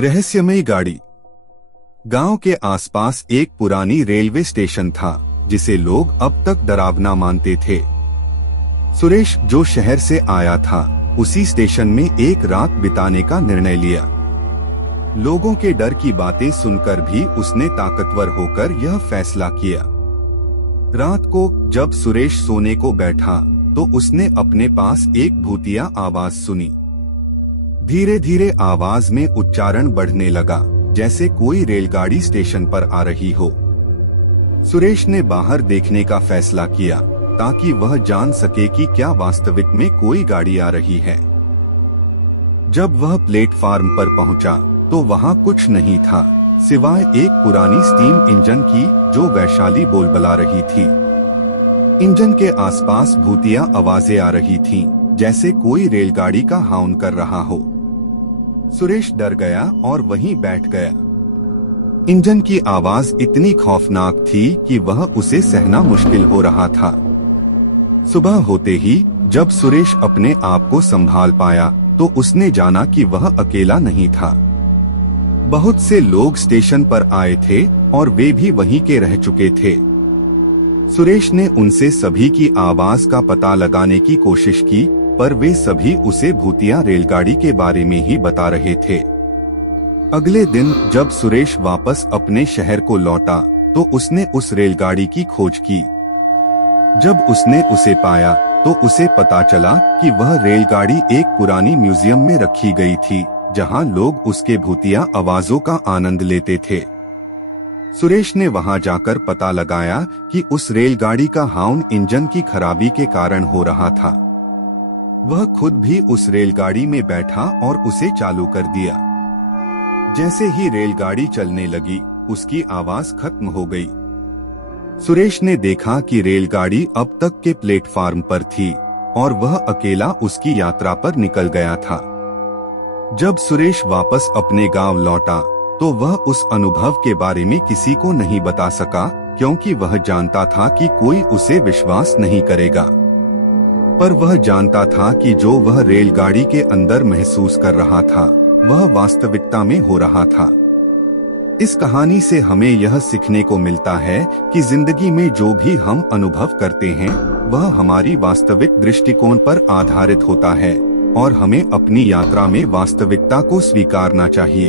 रहस्यमयी गाड़ी। गांव के आसपास एक पुरानी रेलवे स्टेशन था जिसे लोग अब तक डरावना मानते थे। सुरेश जो शहर से आया था उसी स्टेशन में एक रात बिताने का निर्णय लिया। लोगों के डर की बातें सुनकर भी उसने ताकतवर होकर यह फैसला किया। रात को जब सुरेश सोने को बैठा तो उसने अपने पास एक भूतिया आवाज सुनी। धीरे धीरे आवाज में उच्चारण बढ़ने लगा, जैसे कोई रेलगाड़ी स्टेशन पर आ रही हो। सुरेश ने बाहर देखने का फैसला किया ताकि वह जान सके कि क्या वास्तविक में कोई गाड़ी आ रही है। जब वह प्लेटफार्म पर पहुंचा तो वहां कुछ नहीं था सिवाय एक पुरानी स्टीम इंजन की जो वैशाली बोलबला रही थी। इंजन के आसपास भूतिया आवाजें आ रही थीं, जैसे कोई रेलगाड़ी का हॉर्न कर रहा हो। सुरेश डर गया और वहीं बैठ गया। इंजन की आवाज इतनी खौफनाक थी कि वह उसे सहना मुश्किल हो रहा था। सुबह होते ही जब सुरेश अपने आप को संभाल पाया तो उसने जाना कि वह अकेला नहीं था। बहुत से लोग स्टेशन पर आए थे और वे भी वहीं के रह चुके थे। सुरेश ने उनसे सभी की आवाज का पता लगाने की कोशिश की, पर वे सभी उसे भूतिया रेलगाड़ी के बारे में ही बता रहे थे। अगले दिन जब सुरेश वापस अपने शहर को लौटा तो उसने उस रेलगाड़ी की खोज की। जब उसने उसे पाया तो उसे पता चला कि वह रेलगाड़ी एक पुरानी म्यूजियम में रखी गई थी, जहां लोग उसके भूतिया आवाजों का आनंद लेते थे। सुरेश ने वहां जाकर पता लगाया कि उस रेलगाड़ी का हॉर्न इंजन की खराबी के कारण हो रहा था। वह खुद भी उस रेलगाड़ी में बैठा और उसे चालू कर दिया। जैसे ही रेलगाड़ी चलने लगी, उसकी आवाज खत्म हो गई। सुरेश ने देखा कि रेलगाड़ी अब तक के प्लेटफार्म पर थी और वह अकेला उसकी यात्रा पर निकल गया था। जब सुरेश वापस अपने गांव लौटा तो वह उस अनुभव के बारे में किसी को नहीं बता सका, क्योंकि वह जानता था कि कोई उसे विश्वास नहीं करेगा। पर वह जानता था कि जो वह रेलगाड़ी के अंदर महसूस कर रहा था वह वास्तविकता में हो रहा था। इस कहानी से हमें यह सीखने को मिलता है कि जिंदगी में जो भी हम अनुभव करते हैं वह हमारी वास्तविक दृष्टिकोण पर आधारित होता है और हमें अपनी यात्रा में वास्तविकता को स्वीकारना चाहिए।